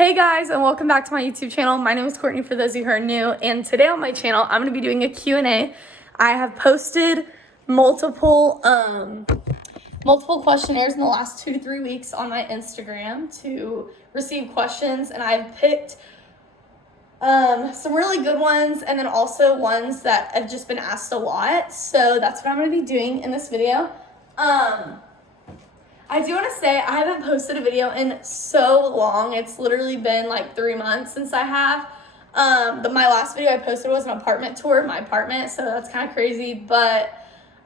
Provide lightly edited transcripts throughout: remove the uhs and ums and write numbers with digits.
Hey guys, and welcome back to my YouTube channel. My name is Courtney for those of you who are new, and today on my channel I'm going to be doing a Q&A. I have posted multiple questionnaires in the last 2 to 3 weeks on my Instagram to receive questions, and I've picked some really good ones and then also ones that have just been asked a lot. So that's what I'm going to be doing in this video. I do want to say I haven't posted a video in so long. It's literally been like 3 months since I have. My last video I posted was an apartment tour of my apartment, so that's kind of crazy. But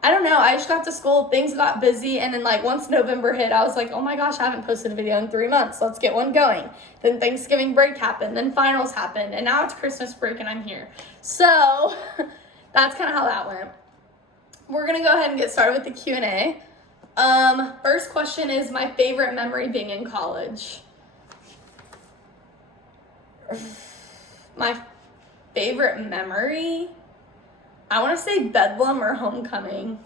I don't know. I just got to school, things got busy, and then like once November hit, I was like, oh my gosh, I haven't posted a video in 3 months. Let's get one going. Then Thanksgiving break happened, then finals happened, and now it's Christmas break and I'm here. So that's kind of how that went. We're gonna go ahead and get started with the Q&A. First question is my favorite memory being in college. My favorite memory? I want to say Bedlam or homecoming.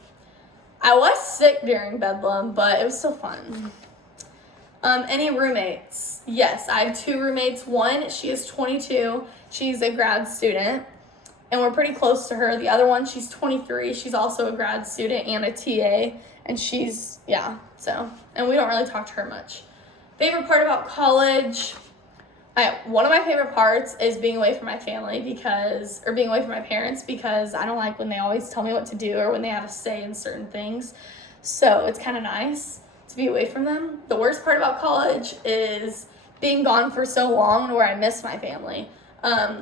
I was sick during Bedlam, but it was still fun. Any roommates? Yes, I have 2 roommates. One, she is 22. She's a grad student, and we're pretty close to her. The other one, she's 23. She's also a grad student and a TA. And she's, and we don't really talk to her much. Favorite part about college, one of my favorite parts is being away from my family being away from my parents because I don't like when they always tell me what to do or when they have a say in certain things. So it's kind of nice to be away from them. The worst part about college is being gone for so long where I miss my family.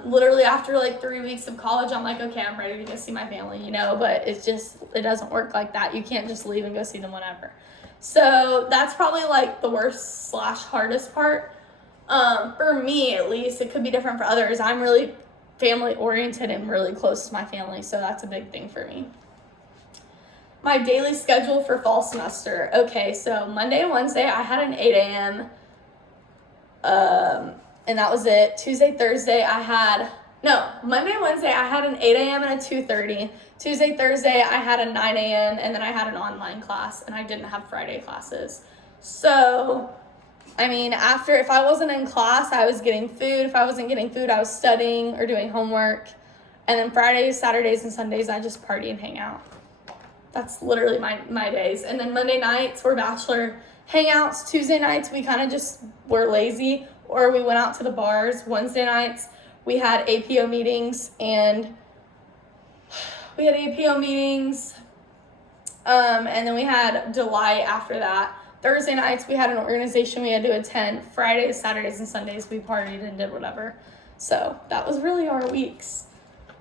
Literally after like 3 weeks of college, I'm like, okay, I'm ready to go see my family, but it doesn't work like that. You can't just leave and go see them whenever. So that's probably like the worst / hardest part. For me, at least. It could be different for others. I'm really family oriented and really close to my family. So that's a big thing for me. My daily schedule for fall semester. Okay, so Monday and Wednesday, I had an 8 a.m. And that was it. Monday and Wednesday, I had an 8 a.m. and a 2:30. Tuesday, Thursday, I had a 9 a.m. and then I had an online class, and I didn't have Friday classes. So, if I wasn't in class, I was getting food. If I wasn't getting food, I was studying or doing homework. And then Fridays, Saturdays, and Sundays, I just party and hang out. That's literally my days. And then Monday nights were bachelor hangouts. Tuesday nights, we kind of just were lazy, or we went out to the bars. Wednesday nights, we had APO meetings, and and then we had July after that. Thursday nights, we had an organization we had to attend. Fridays, Saturdays, and Sundays, we partied and did whatever. So that was really our weeks.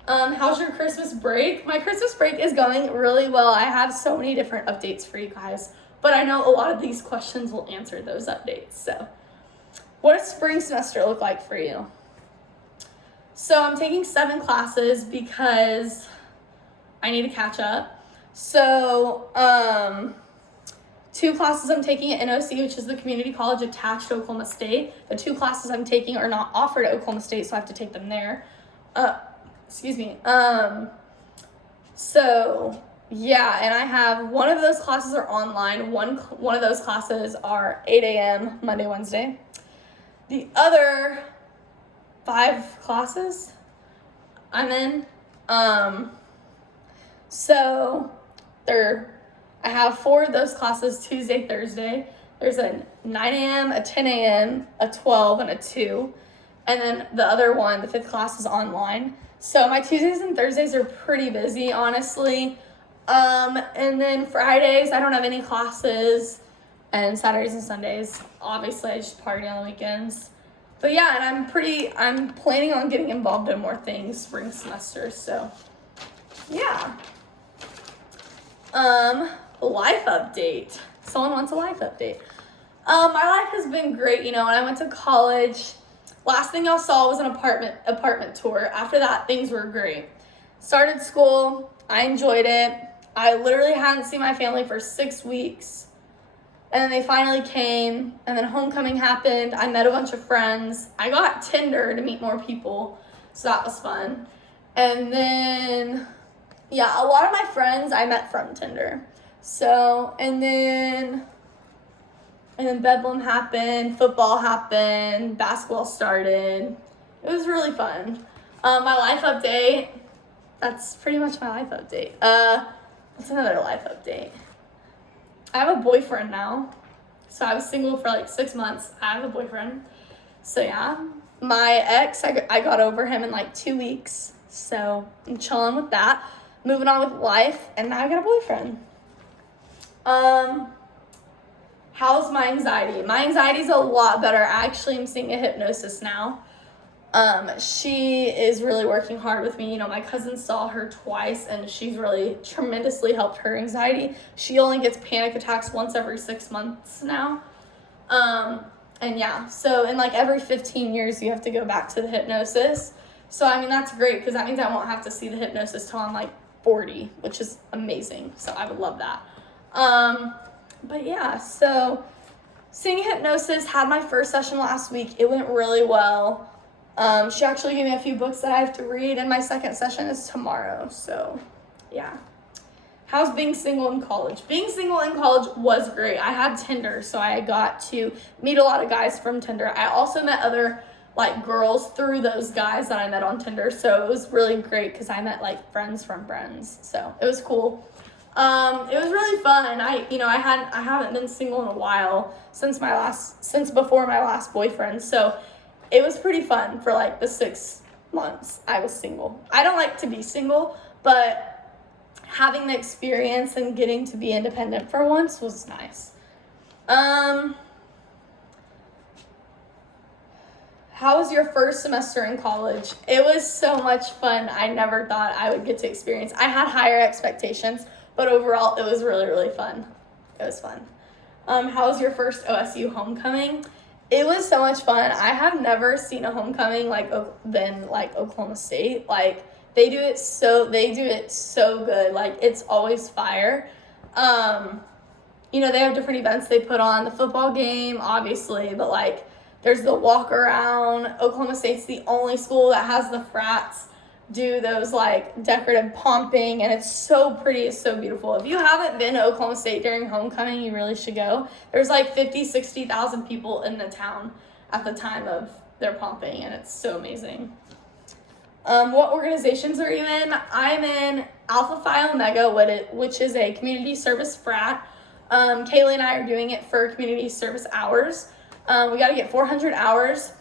How's your Christmas break? My Christmas break is going really well. I have so many different updates for you guys, but I know a lot of these questions will answer those updates. So what does spring semester look like for you? So I'm taking 7 classes because I need to catch up. So 2 classes I'm taking at NOC, which is the community college attached to Oklahoma State. The 2 classes I'm taking are not offered at Oklahoma State, so I have to take them there. And I have one of those classes are online. One of those classes are 8 a.m. Monday, Wednesday. The other 5 classes I'm in, I have 4 of those classes Tuesday, Thursday. There's a 9 a.m., a 10 a.m., a 12, and a 2. And then the other one, the 5th class, is online. So my Tuesdays and Thursdays are pretty busy, honestly. And then Fridays, I don't have any classes. And Saturdays and Sundays, obviously, I just party on the weekends. But yeah, and I'm planning on getting involved in more things spring semester, so yeah. Life update. Someone wants a life update. My life has been great, when I went to college. Last thing y'all saw was an apartment tour. After that, things were great. Started school, I enjoyed it. I literally hadn't seen my family for 6 weeks. And then they finally came, and then homecoming happened. I met a bunch of friends. I got Tinder to meet more people, so that was fun. And then, a lot of my friends I met from Tinder. So, and then And then Bedlam happened, football happened, basketball started. It was really fun. My life update, that's pretty much my life update. What's another life update? I have a boyfriend now. So I was single for like 6 months. I have a boyfriend. So yeah, my ex, I got over him in like 2 weeks. So I'm chilling with that, moving on with life, and now I got a boyfriend. How's my anxiety? My anxiety's a lot better. I actually am seeing a hypnosis now. She is really working hard with me. You know, my cousin saw her twice, and she's really tremendously helped her anxiety. She only gets panic attacks once every 6 months now. And yeah, so in like every 15 years, you have to go back to the hypnosis. So, I mean, that's great because that means I won't have to see the hypnosis till I'm like 40, which is amazing. So I would love that. But yeah, so seeing hypnosis, had my first session last week. It went really well. She actually gave me a few books that I have to read, and my second session is tomorrow. So yeah. How's being single in college? Being single in college was great. I had Tinder, so I got to meet a lot of guys from Tinder. I also met other like girls through those guys that I met on Tinder. So it was really great because I met like friends from friends. So it was cool. It was really fun. I haven't been single in a while since before my last boyfriend. So it was pretty fun for like the 6 months I was single. I don't like to be single, but having the experience and getting to be independent for once was nice. How was your first semester in college? It was so much fun. I never thought I would get to experience. I had higher expectations, but overall, it was really, really fun. It was fun. How was your first OSU homecoming? It was so much fun. I have never seen a homecoming than Oklahoma State. Like they do it so good. Like it's always fire. They have different events they put on, the football game, obviously, but like there's the walk around. Oklahoma State's the only school that has the frats do those like decorative pomping, and it's so pretty, it's so beautiful. If you haven't been to Oklahoma State during homecoming, you really should go. There's like 60,000 people in the town at the time of their pomping, and it's so amazing. What organizations are you in? I'm in Alpha Phi Omega, which is a community service frat. Kaylee and I are doing it for community service hours. We got to get 400 hours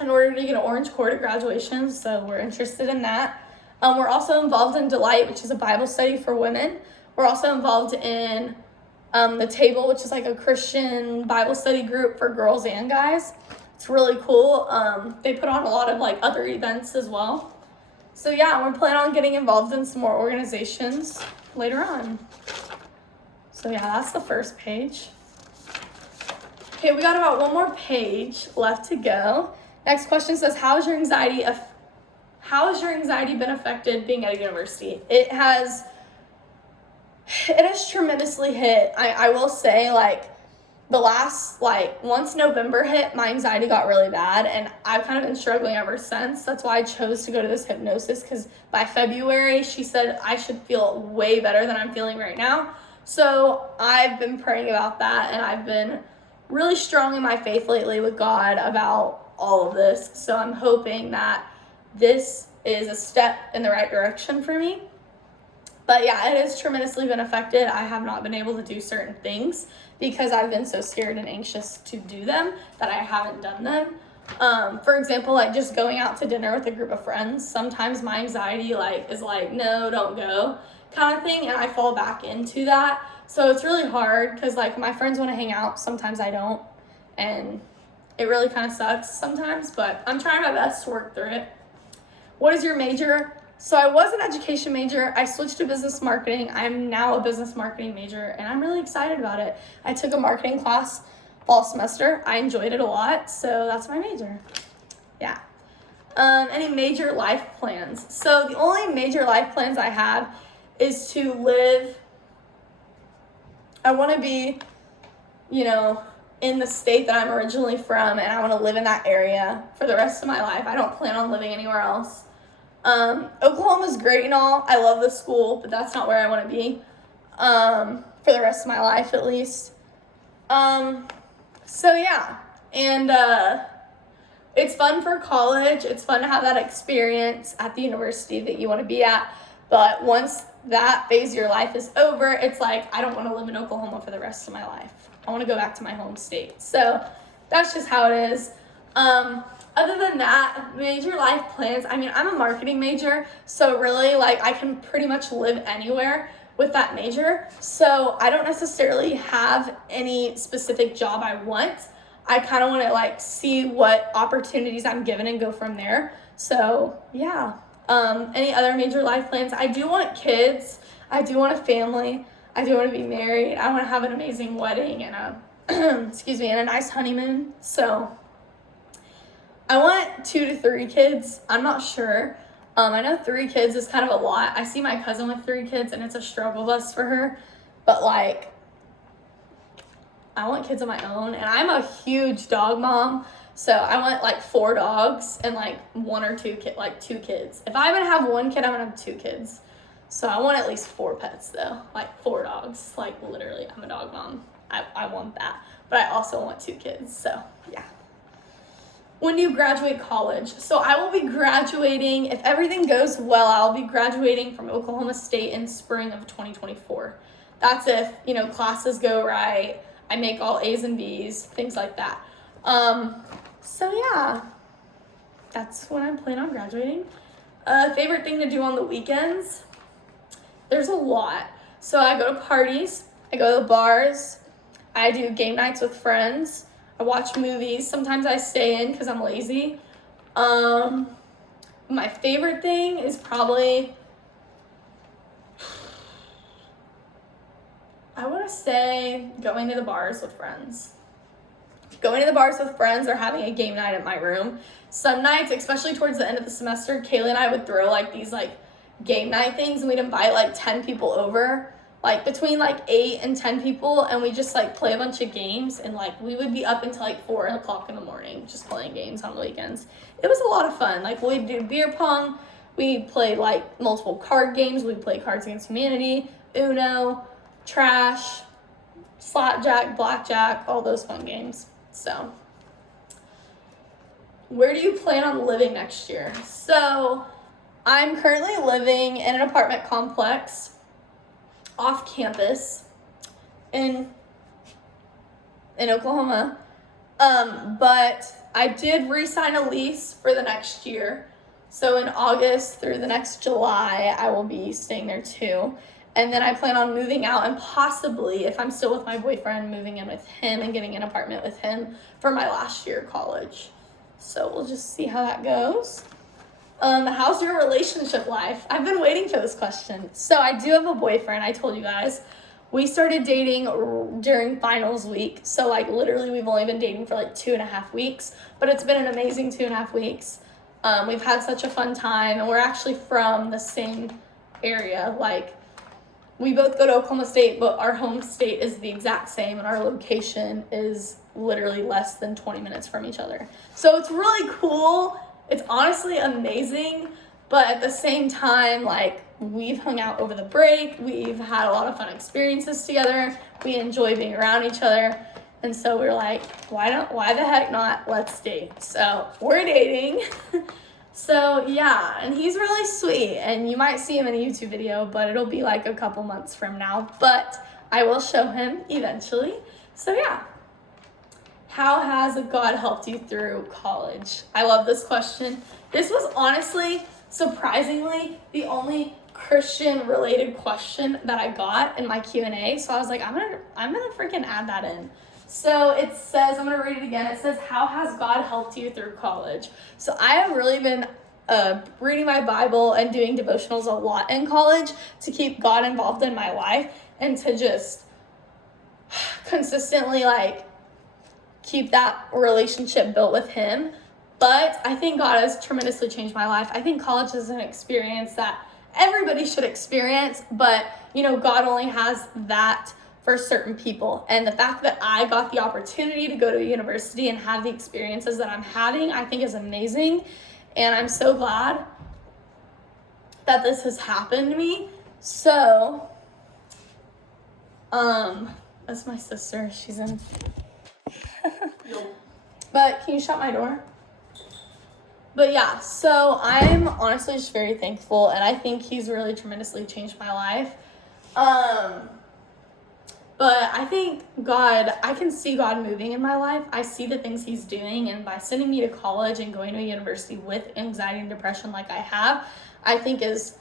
in order to get an orange cord at graduation, so we're interested in that. We're also involved in Delight, which is a Bible study for women. We're also involved in The Table, which is like a Christian Bible study group for girls and guys. It's really cool. They put on a lot of like other events as well. So yeah, we're planning on getting involved in some more organizations later on. So yeah, that's the first page. Okay, we got about one more page left to go. Next question says, how has your anxiety been affected being at a university? It has tremendously hit. I will say, like, once November hit, my anxiety got really bad, and I've kind of been struggling ever since. That's why I chose to go to this hypnosis, because by February, she said I should feel way better than I'm feeling right now. So I've been praying about that, and I've been really strong in my faith lately with God about all of this. So I'm hoping that this is a step in the right direction for me. But yeah, it has tremendously been affected. I have not been able to do certain things because I've been so scared and anxious to do them that I haven't done them. For example, like just going out to dinner with a group of friends, sometimes my anxiety is like, no, don't go kind of thing. And I fall back into that. So it's really hard because like my friends want to hang out. Sometimes I don't. And it really kind of sucks sometimes, but I'm trying my best to work through it. What is your major? So I was an education major. I switched to business marketing. I'm now a business marketing major, and I'm really excited about it. I took a marketing class fall semester. I enjoyed it a lot, so that's my major. Yeah. Any major life plans? So the only major life plans I have is to live. I want to be, in the state that I'm originally from, and I want to live in that area for the rest of my life. I don't plan on living anywhere else. Oklahoma's great and all. I love the school, but that's not where I want to be for the rest of my life, at least. So yeah, and it's fun for college. It's fun to have that experience at the university that you want to be at. But once that phase of your life is over, it's like, I don't want to live in Oklahoma for the rest of my life. I want to go back to my home state. So that's just how it is. Other than that, major life plans. I mean, I'm a marketing major, so really, like, I can pretty much live anywhere with that major. So I don't necessarily have any specific job I want. I kind of want to like see what opportunities I'm given and go from there. So yeah. Any other major life plans? I do want kids. I do want a family. I do want to be married. I want to have an amazing wedding and a excuse me, and a nice honeymoon. So I want 2 to 3 kids. I'm not sure. I know 3 kids is kind of a lot. I see my cousin with 3 kids and it's a struggle bus for her. But like, I want kids of my own, and I'm a huge dog mom, so I want like 4 dogs and like 1 or 2 like 2 kids. If I'm gonna have 1 kid, I'm gonna have 2 kids. So I want at least 4 pets though, like 4 dogs. Like literally, I'm a dog mom. I want that, but I also want 2 kids. So yeah. When do you graduate college? So I will be graduating, if everything goes well, I'll be graduating from Oklahoma State in spring of 2024. That's if, you know, classes go right, I make all A's and B's, things like that. So yeah, that's when I plan on graduating. Favorite thing to do on the weekends? There's a lot. So I go to parties, I go to bars, I do game nights with friends, I watch movies. Sometimes I stay in because I'm lazy. My favorite thing is probably, I want to say going to the bars with friends. Going to the bars with friends or having a game night at my room. Some nights, especially towards the end of the semester, Kayla and I would throw like these like game night things, and we'd invite like 10 people over, like between like 8 and 10 people, and we just like play a bunch of games, and like we would be up until like 4 o'clock in the morning just playing games on the weekends. It was a lot of fun. Like we'd do beer pong, we played like multiple card games, we'd play Cards Against Humanity, Uno, Trash, Slapjack, Blackjack, all those fun games. So where do you plan on living next year? So I'm currently living in an apartment complex off campus in Oklahoma. But I did re-sign a lease for the next year. So in August through the next July, I will be staying there too. And then I plan on moving out and possibly, if I'm still with my boyfriend, moving in with him and getting an apartment with him for my last year of college. So we'll just see how that goes. How's your relationship life? I've been waiting for this question. So I do have a boyfriend, I told you guys. We started dating during finals week. So like literally we've only been dating for like 2.5 weeks, but it's been an amazing 2.5 weeks. We've had such a fun time, and we're actually from the same area. Like we both go to Oklahoma State, but our home state is the exact same, and our location is literally less than 20 minutes from each other. So it's really cool. It's honestly amazing, but at the same time, like, we've hung out over the break. We've had a lot of fun experiences together. We enjoy being around each other. And so we're like, why the heck not? Let's date. So we're dating. So yeah, and he's really sweet, and you might see him in a YouTube video, but it'll be like a couple months from now, but I will show him eventually. So yeah. How has God helped you through college? I love this question. This was honestly, surprisingly, the only Christian related question that I got in my Q&A. So I was like, I'm gonna freaking add that in. So it says, I'm gonna read it again. It says, how has God helped you through college? So I have really been reading my Bible and doing devotionals a lot in college to keep God involved in my life and to just consistently like keep that relationship built with him. But I think God has tremendously changed my life. I think college is an experience that everybody should experience, but you know, God only has that for certain people. And the fact that I got the opportunity to go to a university and have the experiences that I'm having, I think is amazing. And I'm so glad that this has happened to me. So, that's my sister. She's in. But can you shut my door? But yeah, so I'm honestly just very thankful, and I think he's really tremendously changed my life. But I think God, I can see God moving in my life. I see the things he's doing, and by sending me to college and going to a university with anxiety and depression like I have, I think is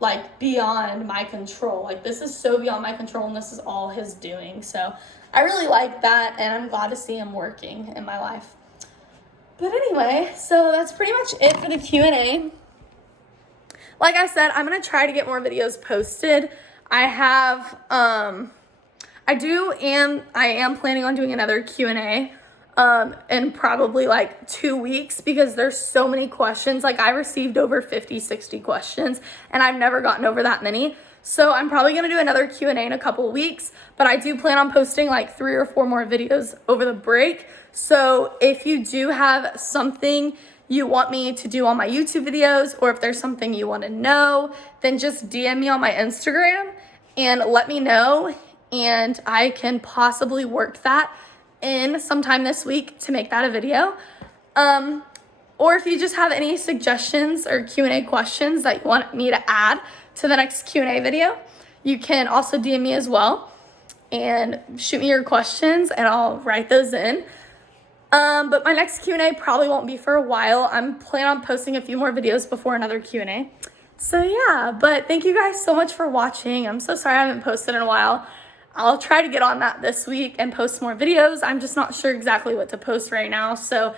like beyond my control. Like this is so beyond my control, and this is all his doing. So I really like that, and I'm glad to see him working in my life. But anyway, so that's pretty much it for the Q&A. Like I said, I'm going to try to get more videos posted. I am planning on doing another Q&A in probably like 2 weeks, because there's so many questions. Like I received over 50, 60 questions, and I've never gotten over that many. So I'm probably going to do another Q&A in a couple of weeks, but I do plan on posting like 3 or 4 more videos over the break. So if you do have something you want me to do on my YouTube videos, or if there's something you want to know, then just DM me on my Instagram and let me know, and I can possibly work that in sometime this week to make that a video. Or if you just have any suggestions or Q&A questions that you want me to add to the next Q&A video, you can also DM me as well and shoot me your questions, and I'll write those in. But my next Q&A probably won't be for a while. I'm planning on posting a few more videos before another Q&A. So yeah, but thank you guys so much for watching. I'm so sorry I haven't posted in a while. I'll try to get on that this week and post more videos. I'm just not sure exactly what to post right now, so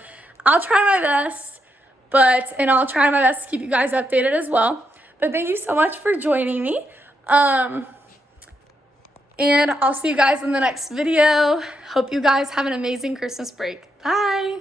I'll try my best, and I'll try my best to keep you guys updated as well. But thank you so much for joining me. And I'll see you guys in the next video. Hope you guys have an amazing Christmas break. Bye.